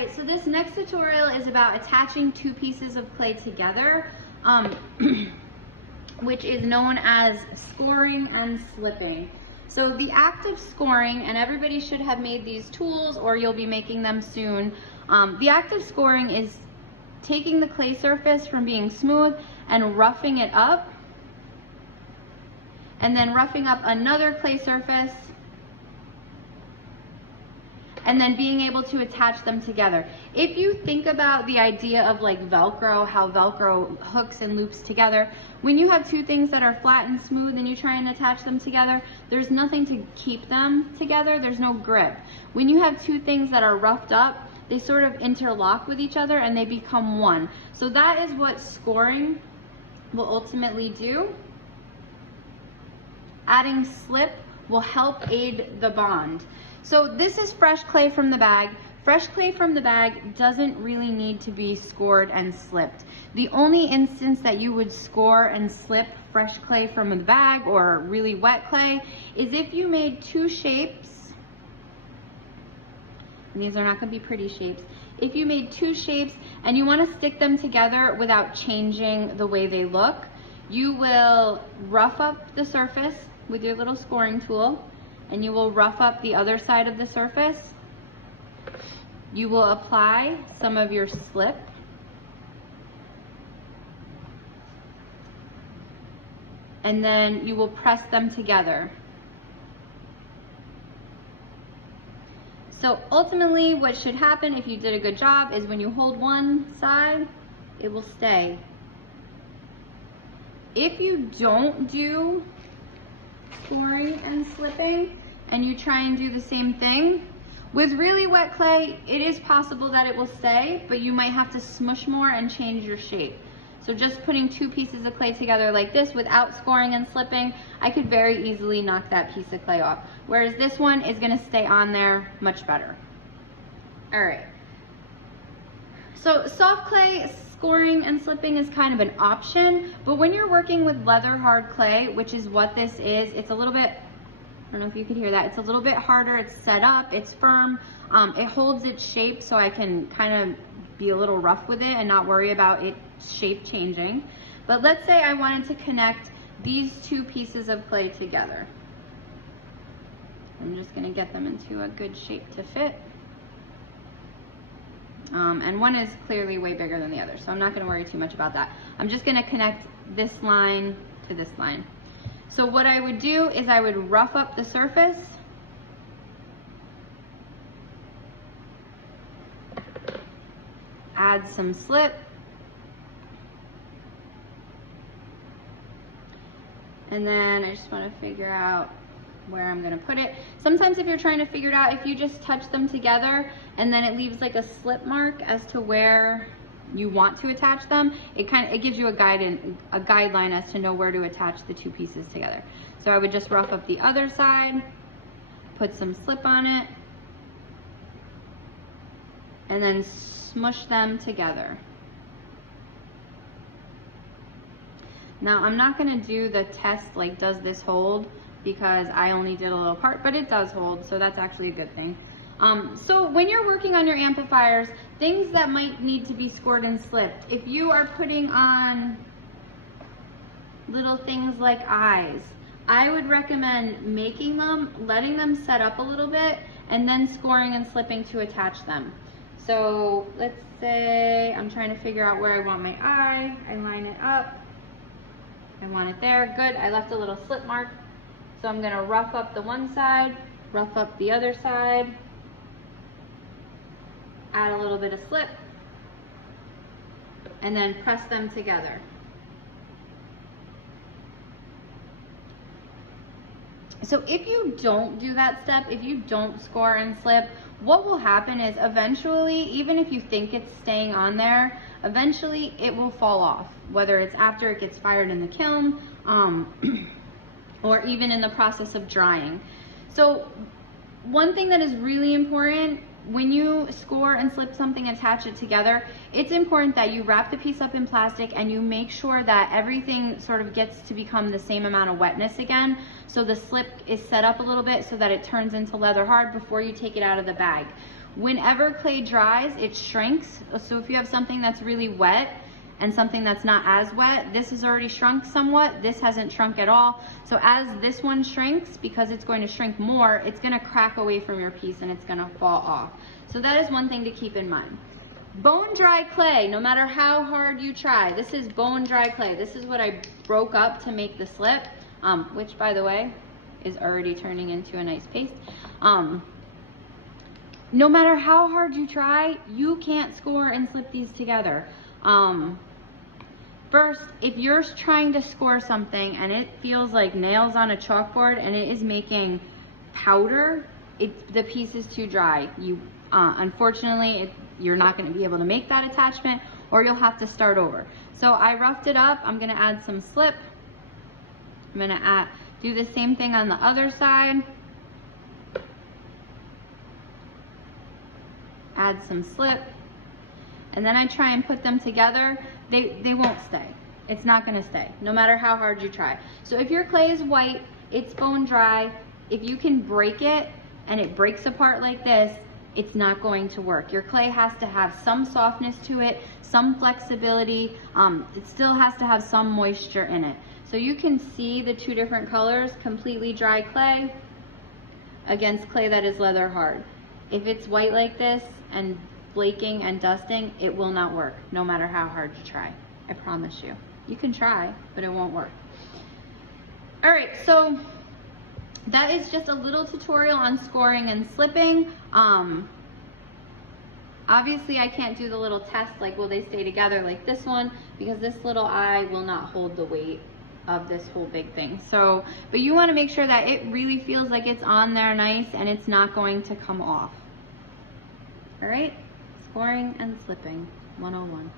Alright, so this next tutorial is about attaching two pieces of clay together, which is known as scoring and slipping. So the act of scoring, and everybody should have made these tools or you'll be making them soon. The act of scoring is taking the clay surface from being smooth and roughing it up, and then roughing up another clay surface, and then being able to attach them together. If you think about the idea of like Velcro, how Velcro hooks and loops together, when you have two things that are flat and smooth and you try and attach them together, there's nothing to keep them together, there's no grip. When you have two things that are roughed up, they sort of interlock with each other and they become one. So that is what scoring will ultimately do. Adding slip will help aid the bond. So this is fresh clay from the bag. Fresh clay from the bag doesn't really need to be scored and slipped. The only instance that you would score and slip fresh clay from the bag or really wet clay is if you made two shapes. And these are not going to be pretty shapes. If you made two shapes and you want to stick them together without changing the way they look, you will rough up the surface with your little scoring tool, and you will rough up the other side of the surface. You will apply some of your slip. And then you will press them together. So ultimately what should happen if you did a good job is when you hold one side, it will stay. If you don't do scoring and slipping and you try and do the same thing, with really wet clay, it is possible that it will stay, but you might have to smush more and change your shape. So just putting two pieces of clay together like this without scoring and slipping, I could very easily knock that piece of clay off. Whereas this one is gonna stay on there much better. All right. So soft clay, scoring and slipping is kind of an option, but when you're working with leather hard clay, which is what this is, it's a little bit, I don't know if you could hear that, it's a little bit harder, it's set up, it's firm, it holds its shape so I can kind of be a little rough with it and not worry about its shape changing. But let's say I wanted to connect these two pieces of clay together. I'm just gonna get them into a good shape to fit. And one is clearly way bigger than the other, so I'm not gonna worry too much about that. I'm just gonna connect this line to this line. So what I would do is I would rough up the surface. Add some slip. And then I just wanna figure out where I'm gonna put it. Sometimes if you're trying to figure it out, if you just touch them together and then it leaves like a slip mark as to where you want to attach them, it gives you a guideline as to know where to attach the two pieces together. So I would just rough up the other side, put some slip on it, and then smush them together. Now I'm not gonna do the test like does this hold, because I only did a little part, but it does hold, so that's actually a good thing. So when you're working on your amplifiers, things that might need to be scored and slipped, if you are putting on little things like eyes, I would recommend making them, letting them set up a little bit, and then scoring and slipping to attach them. So let's say I'm trying to figure out where I want my eye, I line it up, I want it there, good, I left a little slip mark. So I'm gonna rough up the one side, rough up the other side, add a little bit of slip, and then press them together. So if you don't do that step, if you don't score and slip, what will happen is eventually, even if you think it's staying on there, eventually it will fall off, whether it's after it gets fired in the kiln, or even in the process of drying. So one thing that is really important when you score and slip something, attach it together, it's important that you wrap the piece up in plastic and you make sure that everything sort of gets to become the same amount of wetness again. So the slip is set up a little bit so that it turns into leather hard before you take it out of the bag. Whenever clay dries, it shrinks. So if you have something that's really wet and something that's not as wet, this has already shrunk somewhat, this hasn't shrunk at all. So as this one shrinks, because it's going to shrink more, it's gonna crack away from your piece and it's gonna fall off. So that is one thing to keep in mind. Bone dry clay, no matter how hard you try, this is bone dry clay. This is what I broke up to make the slip, which by the way, is already turning into a nice paste. No matter how hard you try, you can't score and slip these together. First, if you're trying to score something and it feels like nails on a chalkboard and it is making powder, the piece is too dry. Unfortunately, you're not going to be able to make that attachment, or you'll have to start over. So I roughed it up. I'm going to add some slip. I'm going to do the same thing on the other side. Add some slip. And then I try and put them together. They won't stay. It's not going to stay, no matter how hard you try. So if your clay is white, it's bone dry, if you can break it and it breaks apart like this, it's not going to work. Your clay has to have some softness to it, some flexibility. It still has to have some moisture in it. So you can see the two different colors, completely dry clay against clay that is leather hard. If it's white like this and flaking and dusting, it will not work, no matter how hard you try. I promise you. You can try, but it won't work. All right, so that is just a little tutorial on scoring and slipping. Obviously I can't do the little test like will they stay together like this one, because this little eye will not hold the weight of this whole big thing. So, but you want to make sure that it really feels like it's on there nice and it's not going to come off. All right, scoring and slipping 101.